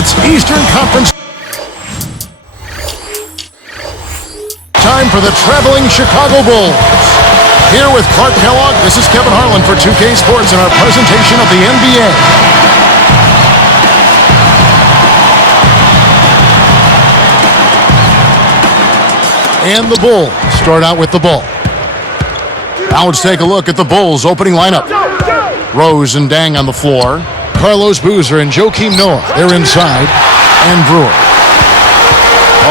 It's Eastern Conference time for the traveling Chicago Bulls. Here with Clark Kellogg, this is Kevin Harlan for 2K Sports in our presentation of the NBA. And the Bulls start out with the ball. Now let's take a look at the Bulls' opening lineup. Rose and Dang on the floor. Carlos Boozer and Joakim Noah, they're inside. And Brewer.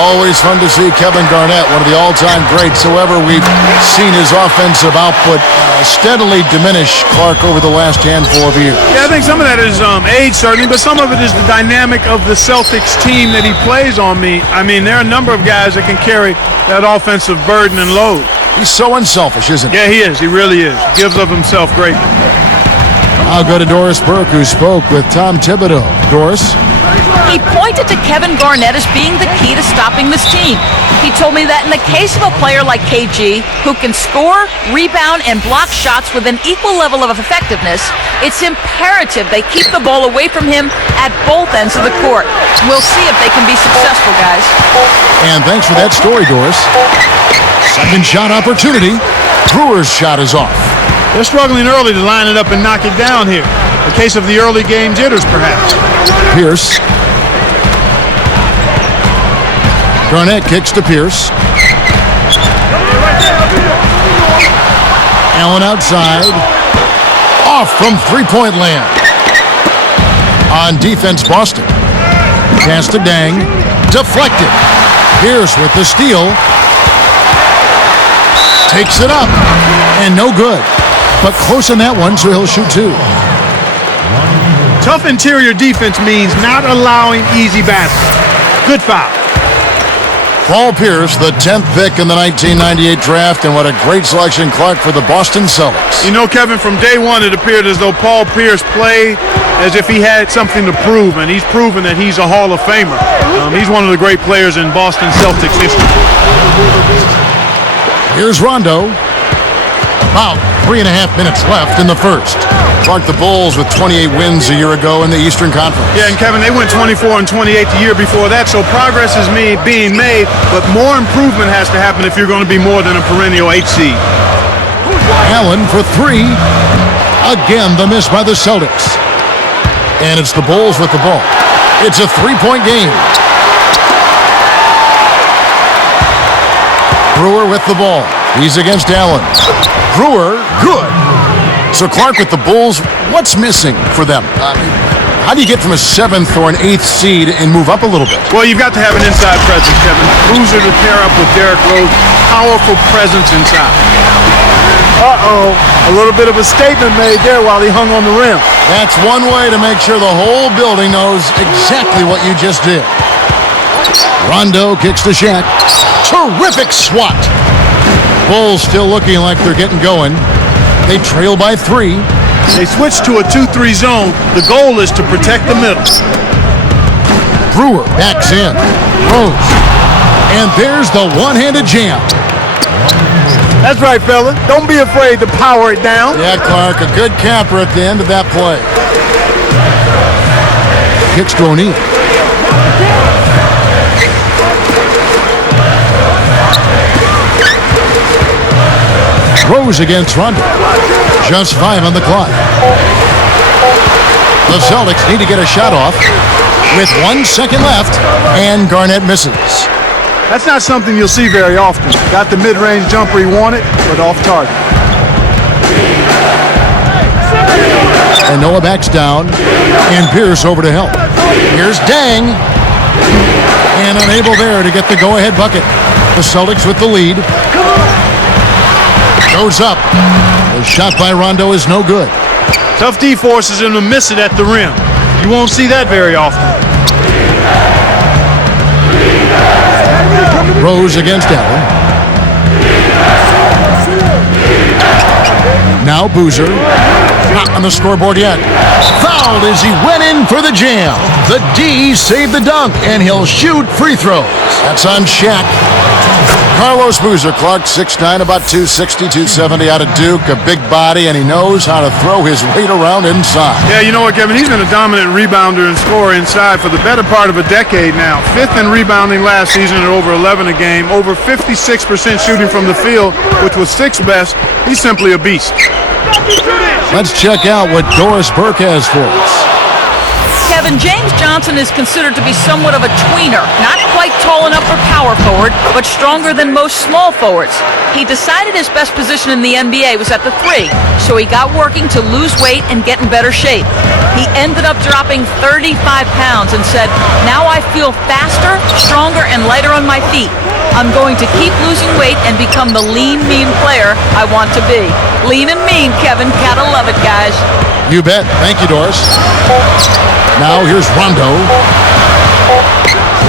Always fun to see Kevin Garnett, one of the all-time greats. However, we've seen his offensive output steadily diminish, Clark, over the last handful of years. Yeah, I think some of that is age, certainly, but some of it is the dynamic of the Celtics team that he plays on me. I mean, there are a number of guys that can carry that offensive burden and load. He's so unselfish, isn't he? Yeah, he is. He really is. Gives of himself greatly. I'll go to Doris Burke, who spoke with Tom Thibodeau. Doris? He pointed to Kevin Garnett as being the key to stopping this team. He told me that in the case of a player like KG, who can score, rebound, and block shots with an equal level of effectiveness, it's imperative they keep the ball away from him at both ends of the court. We'll see if they can be successful, guys. And thanks for that story, Doris. Second shot opportunity. Brewer's shot is off. They're struggling early to line it up and knock it down here. The case of the early game jitters, perhaps. Pierce. Garnett kicks to Pierce. Allen outside. Off from three-point land. On defense, Boston. Pass to Dang. Deflected. Pierce with the steal. Takes it up. And no good. But close on that one, so he'll shoot two. Tough interior defense means not allowing easy baskets. Good foul. Paul Pierce, the 10th pick in the 1998 draft, and what a great selection, Clark, for the Boston Celtics. You know, Kevin, from day one, it appeared as though Paul Pierce played as if he had something to prove, and he's proven that he's a Hall of Famer. He's one of the great players in Boston Celtics history. Here's Rondo. About 3.5 minutes left in the first. Clark, the Bulls with 28 wins a year ago in the Eastern Conference. Yeah, and Kevin, they went 24 and 28 the year before that, so progress is being made, but more improvement has to happen if you're going to be more than a perennial 8 seed. Allen for three. Again, the miss by the Celtics. And it's the Bulls with the ball. It's a three-point game. Brewer with the ball. He's against Allen. Brewer, good. So Clark with the Bulls, what's missing for them? How do you get from a 7th or an 8th seed and move up a little bit? Well, you've got to have an inside presence, Kevin. Boozer to pair up with Derrick Rose. Powerful presence inside. Uh-oh. A little bit of a statement made there while he hung on the rim. That's one way to make sure the whole building knows exactly what you just did. Rondo kicks to Shaq. Terrific swat. Bulls still looking like they're getting going. They trail by 3. They switch to a 2-3 zone. The goal is to protect the middle. Brewer backs in. Rose. And there's the one-handed jam. That's right, fella. Don't be afraid to power it down. Yeah, Clark, a good capper at the end of that play. Kicks to O'Neal. Rose against Rondo. Just 5 on the clock. The Celtics need to get a shot off with 1 second left, and Garnett misses. That's not something you'll see very often. Got the mid-range jumper he wanted, but off target. And Noah backs down, and Pierce over to help. Here's Dang. And unable there to get the go-ahead bucket. The Celtics with the lead. Goes up. The shot by Rondo is no good. Tough D forces him to miss it at the rim. You won't see that very often. Rose against Allen. Now Boozer. Not on the scoreboard yet. Fouled as he went in for the jam. The D saved the dunk, and he'll shoot free throws. That's on Shaq. Carlos Boozer, Clark, 6'9", about 260, 270 out of Duke. A big body, and he knows how to throw his weight around inside. Yeah, you know what, Kevin? He's been a dominant rebounder and scorer inside for the better part of a decade now. 5th in rebounding last season at over 11 a game. Over 56% shooting from the field, which was 6th best. He's simply a beast. Let's check out what Doris Burke has for us. Kevin, James Johnson is considered to be somewhat of a tweener. Not quite tall enough for power forward, but stronger than most small forwards. He decided his best position in the NBA was at the 3, so he got working to lose weight and get in better shape. He ended up dropping 35 pounds and said, "Now I feel faster, stronger, and lighter on my feet. I'm going to keep losing weight and become the lean, mean player I want to be." Lean and mean, Kevin. Gotta love it, guys. You bet. Thank you, Doris. Now here's Rondo.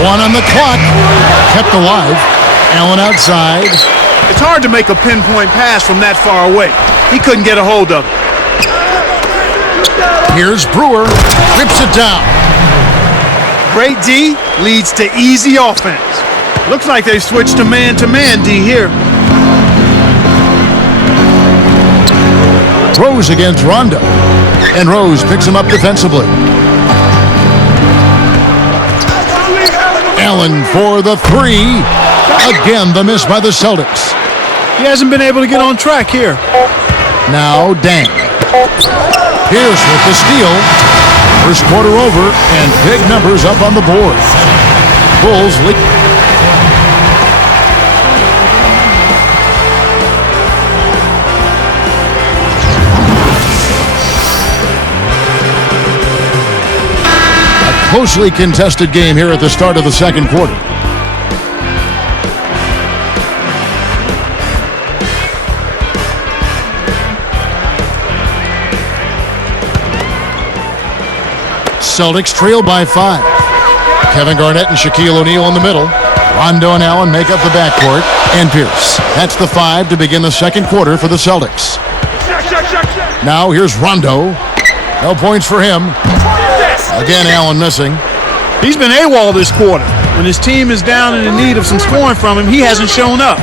1 on the clock. Kept alive. Allen outside. It's hard to make a pinpoint pass from that far away. He couldn't get a hold of it. Here's Brewer. Rips it down. Great D leads to easy offense. Looks like they've switched to man D here. Rose against Rondo. And Rose picks him up defensively. Allen for the 3. Again, the miss by the Celtics. He hasn't been able to get on track here. Now Dang. Pierce with the steal. First quarter over, and big numbers up on the board. Bulls lead. A closely contested game here at the start of the second quarter. Celtics trail by 5. Kevin Garnett and Shaquille O'Neal in the middle. Rondo and Allen make up the backcourt. And Pierce. That's the 5 to begin the second quarter for the Celtics. Now here's Rondo. No points for him. Again, Allen missing. He's been AWOL this quarter. When his team is down and in need of some scoring from him, he hasn't shown up.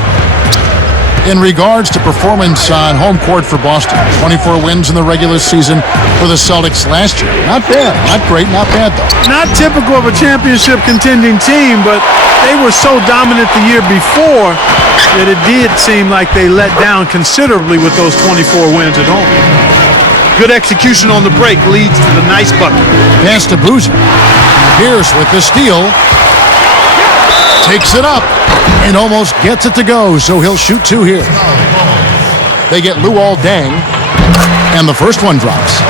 In regards to performance on home court for Boston, 24 wins in the regular season for the Celtics last year. Not bad. Not great. Not bad, though. Not typical of a championship contending team, but they were so dominant the year before that it did seem like they let down considerably with those 24 wins at home. Good execution on the break leads to the nice bucket. Pass to Boozer. Pierce with the steal. Takes it up and almost gets it to go, so he'll shoot 2 here. They get Luol Deng, and the first one drops.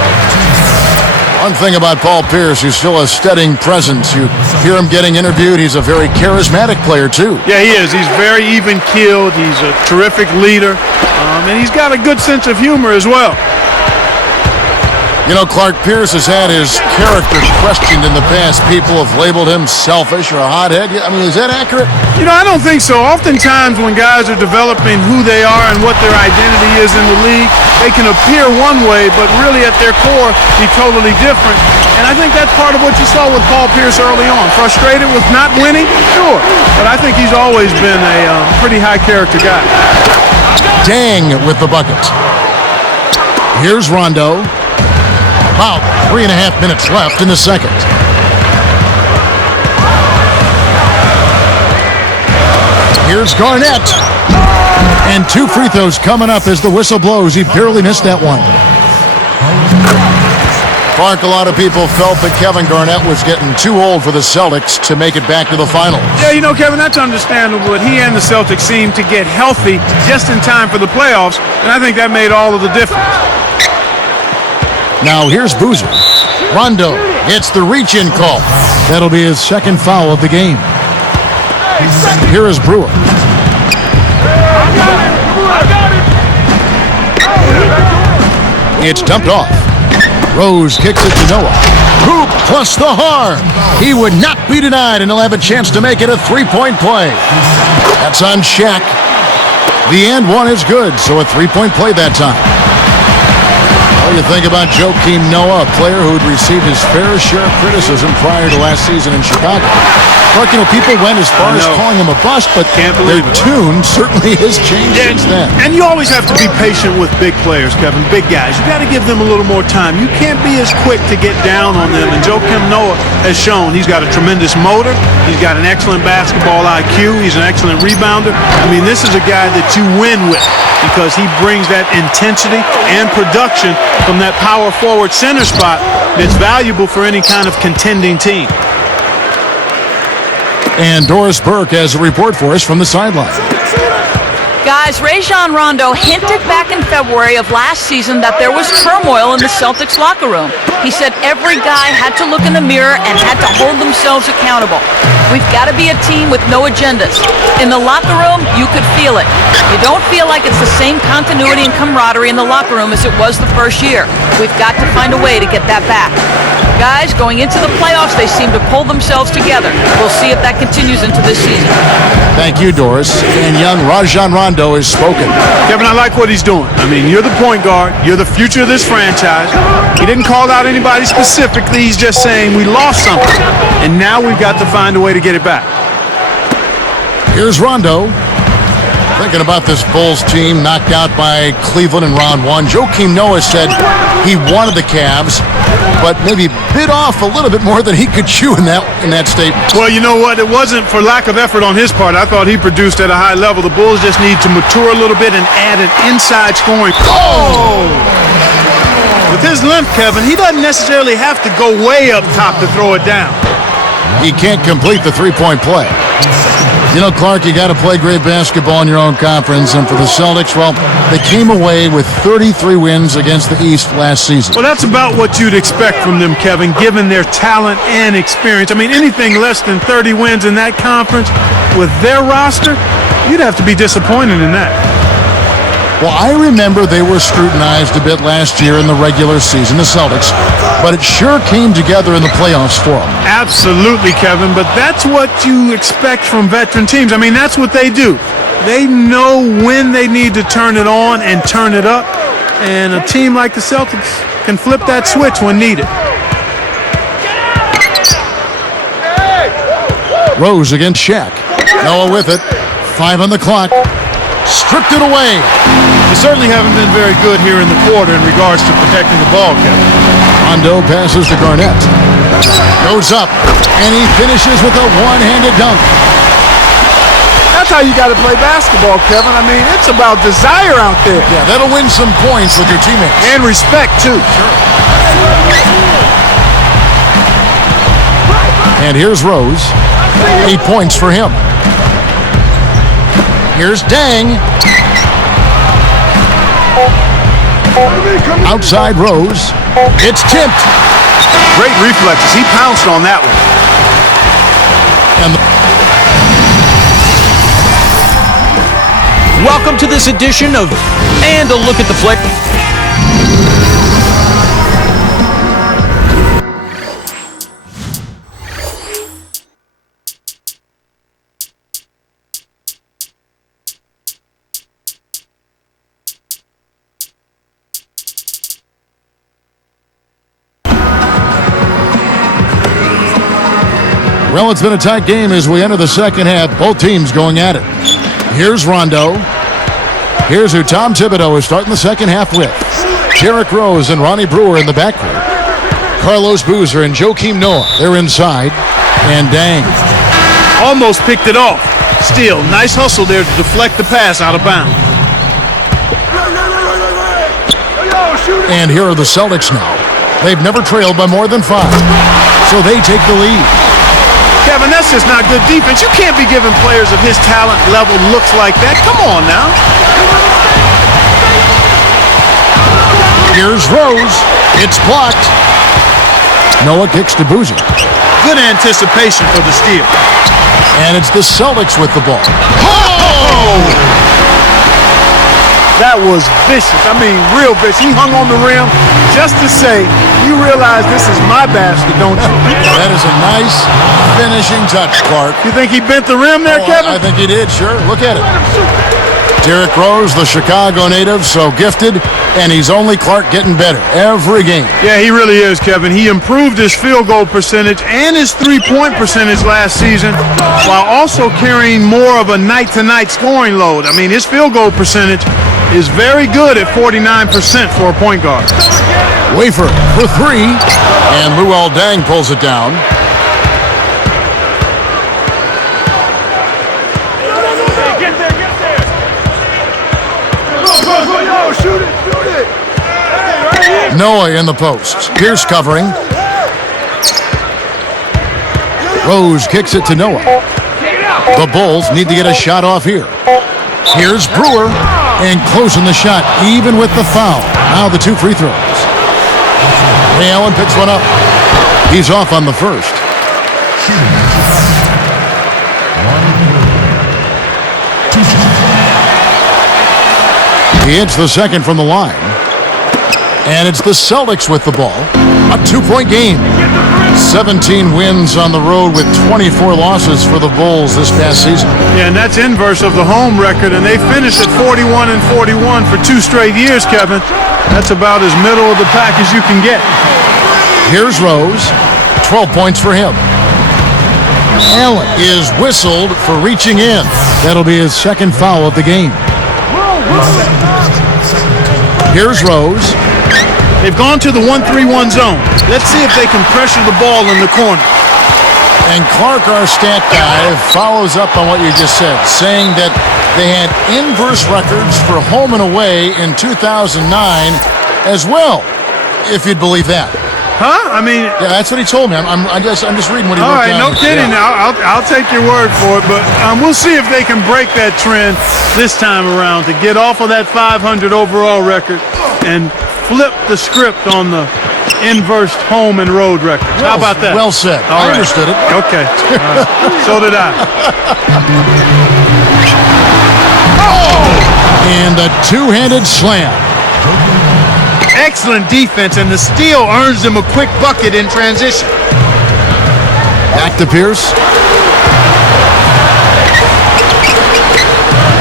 One thing about Paul Pierce, he's still a steadying presence. You hear him getting interviewed. He's a very charismatic player, too. Yeah, he is. He's very even-keeled. He's a terrific leader, and he's got a good sense of humor as well. You know, Clark, Pierce has had his character questioned in the past. People have labeled him selfish or a hothead. I mean, is that accurate? You know, I don't think so. Oftentimes when guys are developing who they are and what their identity is in the league, they can appear one way, but really at their core be totally different. And I think that's part of what you saw with Paul Pierce early on. Frustrated with not winning? Sure. But I think he's always been a pretty high-character guy. Dang with the bucket. Here's Rondo. About 3.5 minutes left in the second. Here's Garnett. And 2 free throws coming up as the whistle blows. He barely missed that one. Clark, a lot of people felt that Kevin Garnett was getting too old for the Celtics to make it back to the finals. Yeah, you know, Kevin, that's understandable. But he and the Celtics seemed to get healthy just in time for the playoffs, and I think that made all of the difference. Now here's Boozer. Rondo gets the reach-in call. That'll be his second foul of the game. Here is Brewer. It's dumped off. Rose kicks it to Noah. Hoop plus the harm. He would not be denied, and he'll have a chance to make it a 3-point play. That's on Shaq. The and one is good, so a 3-point play that time. What do you think about Joakim Noah, a player who had received his fair share of criticism prior to last season in Chicago? Clark, people went as far as calling him a bust, but their tune certainly has changed since then. And you always have to be patient with big players, Kevin, big guys. You got to give them a little more time. You can't be as quick to get down on them. And Joakim Noah has shown he's got a tremendous motor. He's got an excellent basketball IQ. He's an excellent rebounder. I mean, this is a guy that you win with because he brings that intensity and production from that power forward center spot that's valuable for any kind of contending team. And Doris Burke has a report for us from the sideline. Guys, Rajon Rondo hinted back in February of last season that there was turmoil in the Celtics locker room. He said every guy had to look in the mirror and had to hold themselves accountable. We've got to be a team with no agendas. In the locker room, you could feel it. You don't feel like it's the same continuity and camaraderie in the locker room as it was the first year. We've got to find a way to get that back. Guys, going into the playoffs, they seem to pull themselves together. We'll see if that continues into this season. Thank you, Doris. And young Rajon Rondo has spoken. Kevin, I like what he's doing. I mean, you're the point guard. You're the future of this franchise. He didn't call out anybody specifically. He's just saying we lost something, and now we've got to find a way to get it back. Here's Rondo. Thinking about this Bulls team knocked out by Cleveland in round one. Joakim Noah said he wanted the Cavs, but maybe bit off a little bit more than he could chew in that statement. Well, you know what? It wasn't for lack of effort on his part. I thought he produced at a high level. The Bulls just need to mature a little bit and add an inside scoring. Oh! With his length, Kevin, he doesn't necessarily have to go way up top to throw it down. He can't complete the three-point play. You know, Clark, you got to play great basketball in your own conference, and for the Celtics, well, they came away with 33 wins against the East last season. Well, that's about what you'd expect from them, Kevin, given their talent and experience. I mean, anything less than 30 wins in that conference with their roster, you'd have to be disappointed in that. Well, I remember they were scrutinized a bit last year in the regular season, the Celtics, but it sure came together in the playoffs for them. Absolutely, Kevin, but that's what you expect from veteran teams. I mean, that's what they do. They know when they need to turn it on and turn it up, and a team like the Celtics can flip that switch when needed. Rose against Shaq. Noah with it. 5 on the clock. Stripped it away. They certainly haven't been very good here in the quarter in regards to protecting the ball, Kevin. Rondo passes to Garnett. Goes up, and he finishes with a one-handed dunk. That's how you got to play basketball, Kevin. I mean, it's about desire out there. Yeah, that'll win some points with your teammates. And respect, too. Sure. And here's Rose. 8 points for him. Here's Dang. Outside Rose. It's tipped. Great reflexes. He pounced on that one. And welcome to this edition of And a Look at the Play. Well, it's been a tight game as we enter the second half. Both teams going at it. Here's Rondo. Here's who Tom Thibodeau is starting the second half with. Derrick Rose and Ronnie Brewer in the backcourt. Carlos Boozer and Joakim Noah, they're inside. And Dang. Almost picked it off. Still, nice hustle there to deflect the pass out of bounds. And here are the Celtics now. They've never trailed by more than 5. So they take the lead. Kevin, that's just not good defense. You can't be giving players of his talent level looks like that. Come on now. Here's Rose. It's blocked. Noah kicks to Boozer. Good anticipation for the steal. And it's the Celtics with the ball. Oh! That was vicious. I mean, real vicious. He hung on the rim just to say, you realize this is my basket, don't you? That is a nice finishing touch, Clark. You think he bent the rim there, Kevin? I think he did, sure. Look at it. Derrick Rose, the Chicago native, so gifted, and he's only Clark getting better every game. Yeah, he really is, Kevin. He improved his field goal percentage and his three-point percentage last season while also carrying more of a night-to-night scoring load. I mean, his field goal percentage is very good at 49% for a point guard. Wafer for three, and Luol Deng pulls it down. Noah in the post. Pierce covering. Rose kicks it to Noah. The Bulls need to get a shot off here. Here's Brewer, and closing the shot, even with the foul. Now the two free throws. Ray Allen picks one up. He's off on the first. He hits the second from the line. And it's the Celtics with the ball. A two-point game. 17 wins on the road with 24 losses for the Bulls this past season. Yeah, and that's inverse of the home record, and they finished at 41 and 41 for 2 straight years, Kevin. That's about as middle of the pack as you can get. Here's Rose. 12 points for him. Allen is whistled for reaching in. That'll be his second foul of the game. Here's Rose. They've gone to the 1-3-1 zone. Let's see if they can pressure the ball in the corner. And Clark, our stat guy, follows up on what you just said, saying that they had inverse records for home and away in 2009 as well, if you'd believe that. Huh? I mean, yeah, that's what he told me. I'm just reading what he wrote down. All right, no kidding. Yeah. I'll take your word for it, but we'll see if they can break that trend this time around to get off of that 500 overall record and flip the script on the inverse home and road records. How about that? Well said. I understood it. Okay. So did I. And a two-handed slam. Excellent defense, and the steal earns them a quick bucket in transition. Back to Pierce.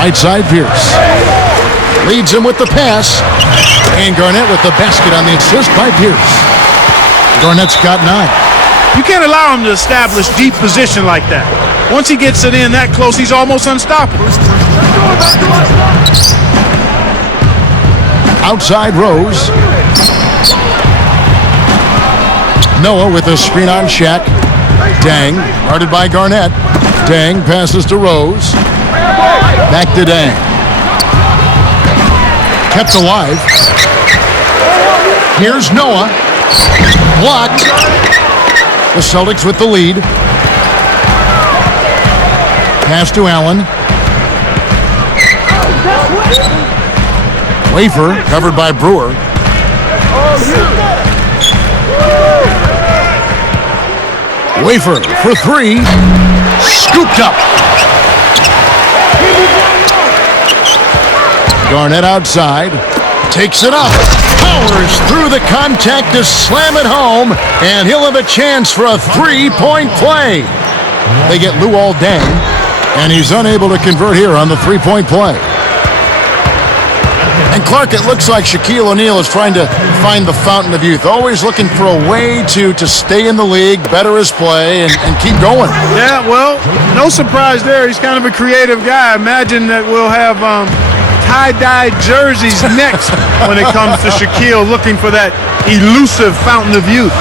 Right side Pierce. Leads him with the pass. And Garnett with the basket on the assist by Pierce. Garnett's got 9. You can't allow him to establish deep position like that. Once he gets it in that close, he's almost unstoppable. Outside Rose. Noah with a screen on Shaq. Deng, guarded by Garnett. Deng passes to Rose. Back to Deng. Kept alive. Here's Noah. Blocked. The Celtics with the lead. Pass to Allen. Wafer covered by Brewer. Wafer for three. Scooped up. Garnett outside. Takes it up. Powers through the contact to slam it home. And he'll have a chance for a three-point play. They get Luol Deng. And he's unable to convert here on the three-point play. And Clark, it looks like Shaquille O'Neal is trying to find the fountain of youth, always looking for a way to stay in the league, better his play, and keep going. Yeah, well, no surprise there. He's kind of a creative guy. Imagine that we'll have tie-dye jerseys next when it comes to Shaquille looking for that elusive fountain of youth.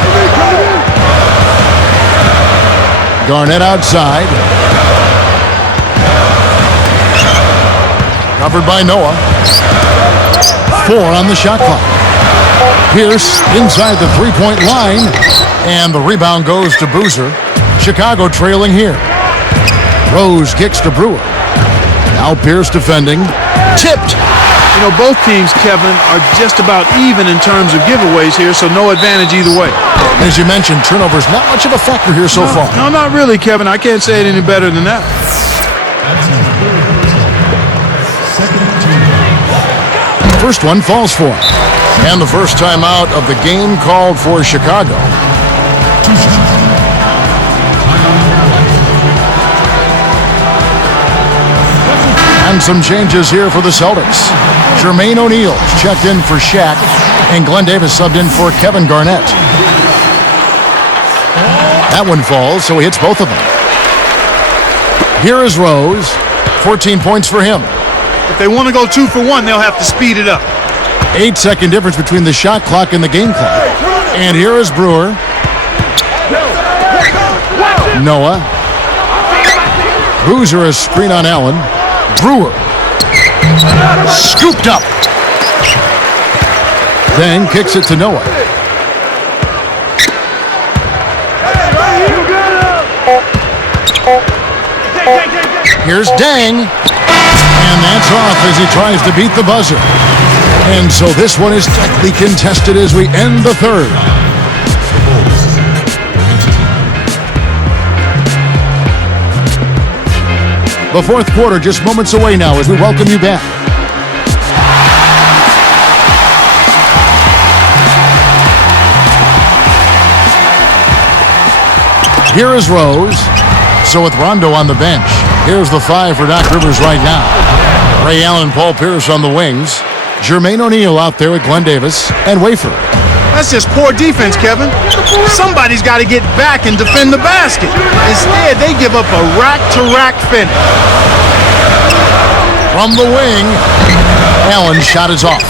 Garnett outside. Covered by Noah. 4 on the shot clock. Pierce inside the three-point line. And the rebound goes to Boozer. Chicago trailing here. Rose kicks to Brewer. Now Pierce defending. Tipped. You know, both teams, Kevin, are just about even in terms of giveaways here, so no advantage either way. As you mentioned, turnovers not much of a factor here so far. No, not really, Kevin. I can't say it any better than that. First one falls for him. And the first timeout of the game called for Chicago. And And some changes here for the Celtics. Jermaine O'Neal checked in for Shaq, and Glenn Davis subbed in for Kevin Garnett. That one falls, so he hits both of them. Here is Rose. 14 points for him. If they want to go 2 for 1, they'll have to speed it up. 8-second difference between the shot clock and the game clock. And here is Brewer. Noah. Boozer, a screen on Allen. Brewer. Scooped up. Then kicks it to Noah. Here's Dang. And that's off as he tries to beat the buzzer. And so this one is tightly contested as we end the third. The fourth quarter just moments away now as we welcome you back. Here is Rose. So with Rondo on the bench, here's the 5 for Doc Rivers right now. Ray Allen, Paul Pierce on the wings. Jermaine O'Neal out there with Glenn Davis and Wafer. That's just poor defense, Kevin. Somebody's got to get back and defend the basket. Instead, they give up a rack-to-rack finish. From the wing, Allen's shot is off.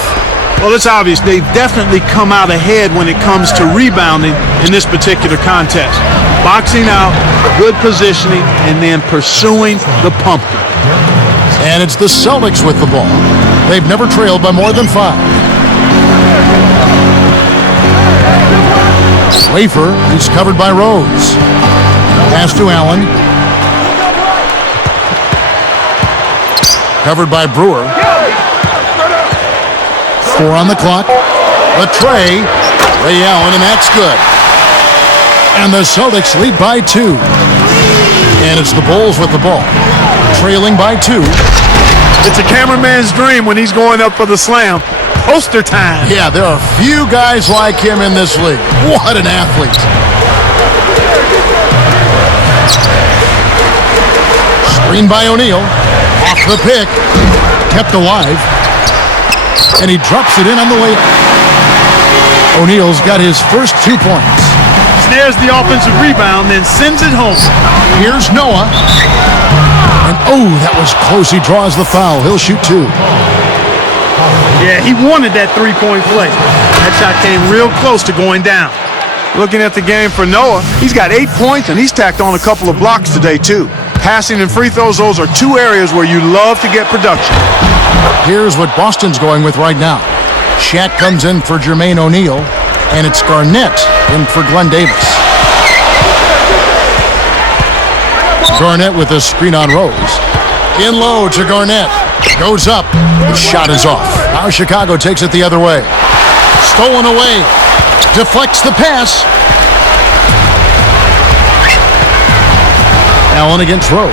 Well, it's obvious they've definitely come out ahead when it comes to rebounding in this particular contest. Boxing out, good positioning, and then pursuing the pumpkin. And it's the Celtics with the ball. They've never trailed by more than 5. Wafer is covered by Rose. Pass to Allen. Covered by Brewer. 4 on the clock. The tray. Ray Allen, and that's good. And the Celtics lead by 2. And it's the Bulls with the ball. Trailing by 2. It's a cameraman's dream when he's going up for the slam. Poster time. Yeah, there are few guys like him in this league. What an athlete. Screen by O'Neal. Off the pick. Kept alive. And he drops it in on the way. O'Neal's got his first 2 points. Snares the offensive rebound, then sends it home. Here's Noah. And oh, that was close. He draws the foul. He'll shoot 2. Yeah, he wanted that three-point play. That shot came real close to going down. Looking at the game for Noah, he's got 8 points, and he's tacked on a couple of blocks today, too. Passing and free throws, those are 2 areas where you love to get production. Here's what Boston's going with right now. Shaq comes in for Jermaine O'Neal, and it's Garnett in for Glenn Davis. Garnett with a screen on Rose. In low to Garnett. Goes up. The shot is off. Now Chicago takes it the other way. Stolen away. Deflects the pass. Allen against Rose.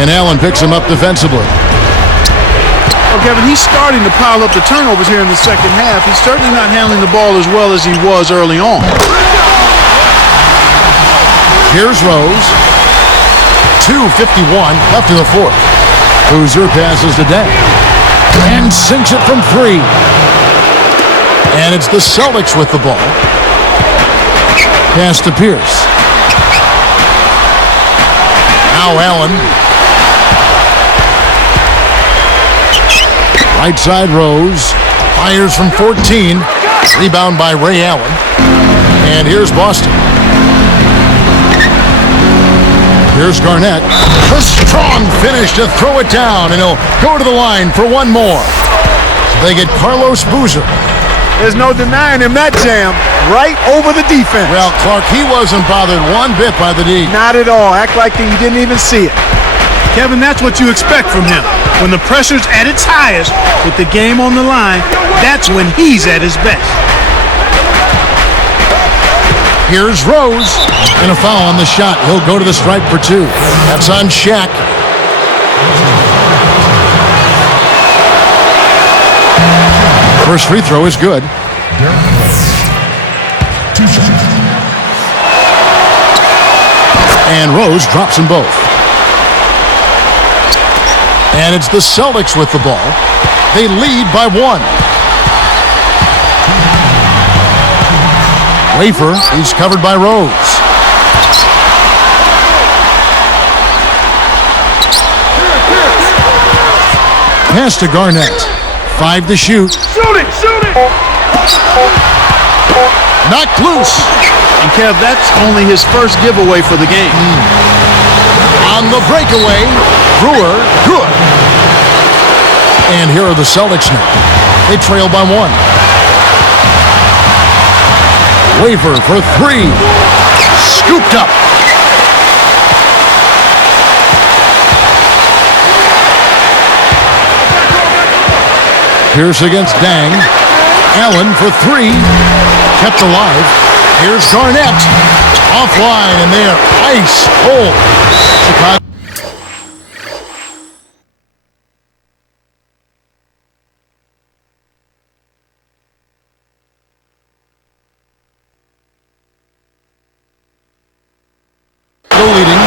And Allen picks him up defensively. Well, Kevin, he's starting to pile up the turnovers here in the second half. He's certainly not handling the ball as well as he was early on. Here's Rose. 2:51 left in the fourth. Boozer passes to Dang. And sinks it from 3. And it's the Celtics with the ball. Pass to Pierce. Now Allen. Right side Rose. Fires from 14. Rebound by Ray Allen. And here's Boston. Here's Garnett. A strong finish to throw it down, and he'll go to the line for one more. They get Carlos Boozer. There's no denying him that jam right over the defense. Well, Clark, he wasn't bothered one bit by the D. Not at all. Act like you didn't even see it. Kevin, that's what you expect from him. When the pressure's at its highest, with the game on the line, that's when he's at his best. Here's Rose. And a foul on the shot. He'll go to the stripe for 2. That's on Shaq. First free throw is good. And Rose drops them both. And it's the Celtics with the ball. They lead by 1. Wafer, he's covered by Rose. Pass to Garnett. 5 to shoot. Shoot it! Knocked loose. And Kev, that's only his first giveaway for the game. On the breakaway, Brewer, good. And here are the Celtics now. They trail by 1. Wafer for 3. Scooped up. Pierce against Dang. Allen for 3. Kept alive. Here's Garnett. Offline, and they're ice cold. Chicago. Leading.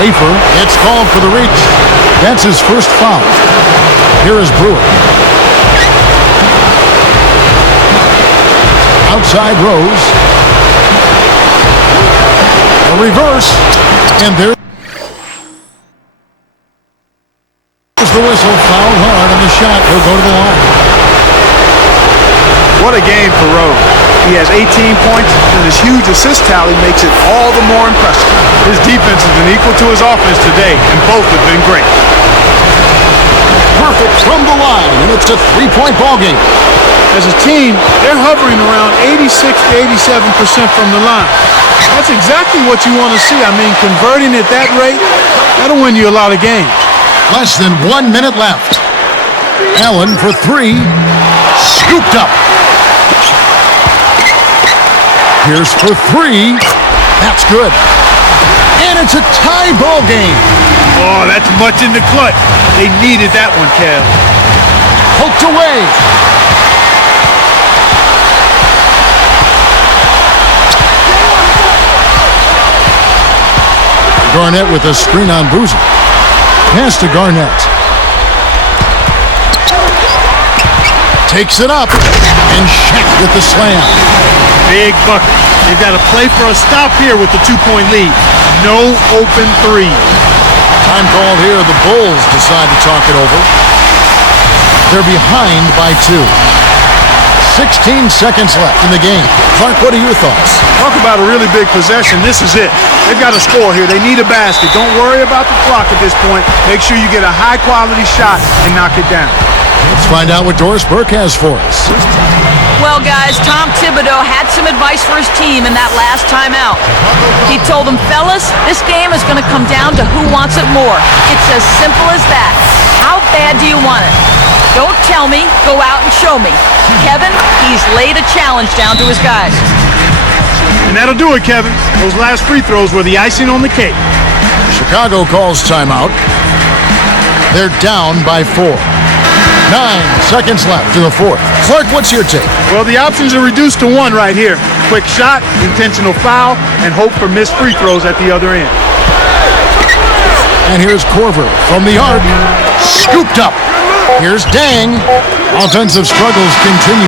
Wafer, it's called for the reach. That's his first foul. Here is Brewer. Outside Rose. A reverse. And there's the whistle. Fouled hard on the shot. He'll go to the line. What a game for Rose. He has 18 points, and his huge assist tally makes it all the more impressive. His defense has been equal to his offense today, and both have been great. Perfect from the line, and it's a 3-point ball game. As a team, they're hovering around 86 to 87% from the line. That's exactly what you want to see. I mean, converting at that rate, that'll win you a lot of games. Less than 1 minute left. Allen for 3. Scooped up. Here's for 3. That's good. And it's a tie ball game. Oh, that's much in the clutch. They needed that one, Kev. Poked away. Garnett with a screen on Boozer. Pass to Garnett. Takes it up. And Shaq with the slam. Big bucket. They've got to play for a stop here with the 2-point lead. No open three. Time called here. The Bulls decide to talk it over. They're behind by 2. 16 seconds left in the game. Clark, what are your thoughts? Talk about a really big possession. This is it. They've got to score here. They need a basket. Don't worry about the clock at this point. Make sure you get a high-quality shot and knock it down. Let's find out what Doris Burke has for us. Well, guys, Tom Thibodeau had some advice for his team in that last timeout. He told them, fellas, this game is going to come down to who wants it more. It's as simple as that. How bad do you want it? Don't tell me, go out and show me. Kevin, he's laid a challenge down to his guys. And that'll do it, Kevin. Those last free throws were the icing on the cake. Chicago calls timeout. They're down by 4. 9 seconds left in the 4th. Clark, what's your take? Well, the options are reduced to 1 right here. Quick shot, intentional foul, and hope for missed free throws at the other end. And here's Korver from the arc. Scooped up. Here's Dang. Offensive struggles continue.